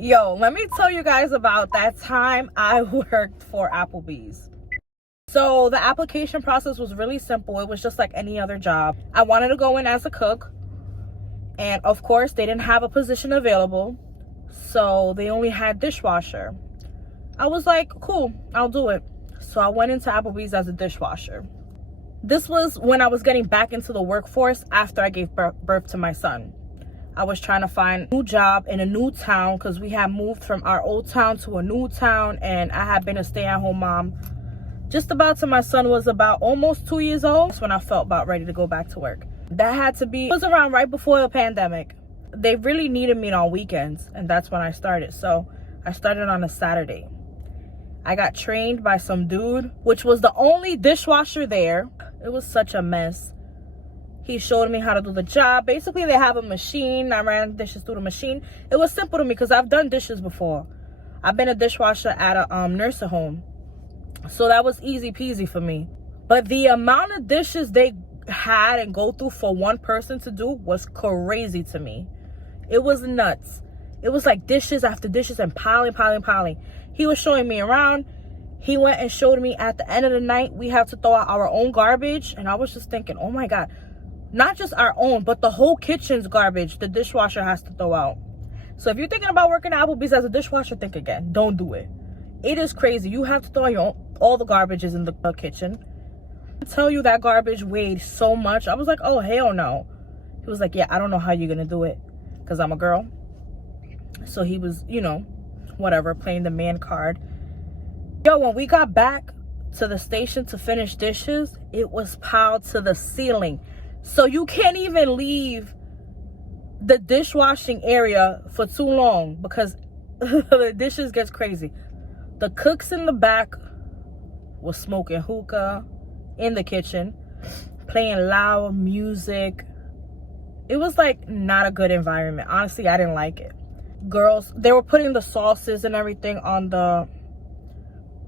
Yo, let me tell you guys about that time I worked for Applebees. So the application process was really simple. It was just like any other job. I wanted to go in as a cook, and of course they didn't have a position available, so they only had dishwasher. I was like, cool, I'll do it. So I went into Applebees as a dishwasher. This was when I was getting back into the workforce after I gave birth to my son. I was trying to find a new job in a new town because we had moved from our old town to a new town, and I had been a stay-at-home mom just about till my son was about almost 2 years old. That's when I felt about ready to go back to work. That had to be, it was around right before the pandemic. They really needed me on weekends, and that's when I started. So I started on a Saturday. I got trained by some dude, which was the only dishwasher there. It was such a mess. He showed me how to do the job. Basically, they have a machine. I ran dishes through the machine. It was simple to me because I've done dishes before. I've been a dishwasher at a nursing home. So that was easy peasy for me. But the amount of dishes they had and go through for one person to do was crazy to me. It was nuts. It was like dishes after dishes and piling. He was showing me around. He went and showed me at the end of the night, we have to throw out our own garbage. And I was just thinking, oh my God, not just our own, but the whole kitchen's garbage the dishwasher has to throw out. So if you're thinking about working at Applebee's as a dishwasher, think again. Don't do it. It is crazy. You have to throw all the garbages in the kitchen. I tell you, that garbage weighed so much. I was like, oh, hell no. He was like, yeah, I don't know how you're going to do it because I'm a girl. So he was, you know, whatever, playing the man card. Yo, when we got back to the station to finish dishes, it was piled to the ceiling. So you can't even leave the dishwashing area for too long because the dishes gets crazy. The cooks in the back was smoking hookah in the kitchen, playing loud music. It was like not a good environment. Honestly, I didn't like it. Girls, they were putting the sauces and everything on the,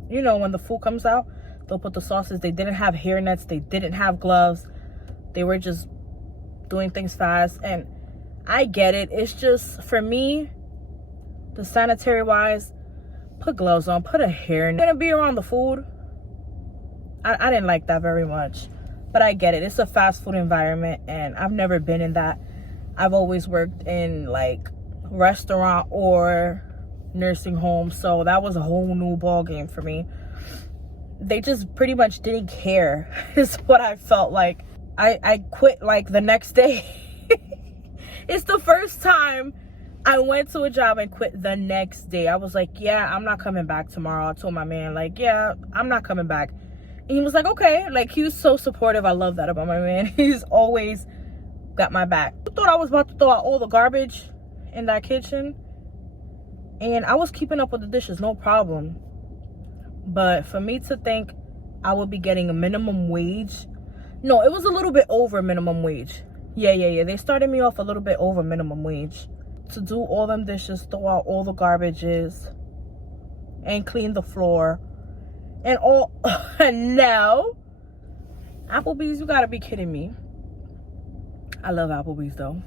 you know, when the food comes out, they'll put the sauces. They didn't have hair nets. They didn't have gloves. They were just doing things fast. And I get it. It's just, for me, the sanitary wise, put gloves on, put a hair net. Gonna be around the food. I didn't like that very much. But I get it. It's a fast food environment, and I've never been in that. I've always worked in like restaurant or nursing home, so that was a whole new ball game for me. They just pretty much didn't care is what I felt like. I quit like the next day. It's the first time I went to a job and quit the next day. I was like, yeah, I'm not coming back tomorrow. I told my man, like, yeah, I'm not coming back. And he was like, okay. Like, he was so supportive. I love that about my man. He's always got my back. I thought I was about to throw out all the garbage in that kitchen, and I was keeping up with the dishes, no problem. But for me to think I would be getting a minimum wage, no, it was a little bit over minimum wage. Yeah, they started me off a little bit over minimum wage to do all them dishes, throw out all the garbages, and clean the floor and all. No, Applebee's, you gotta be kidding me. I love Applebee's though.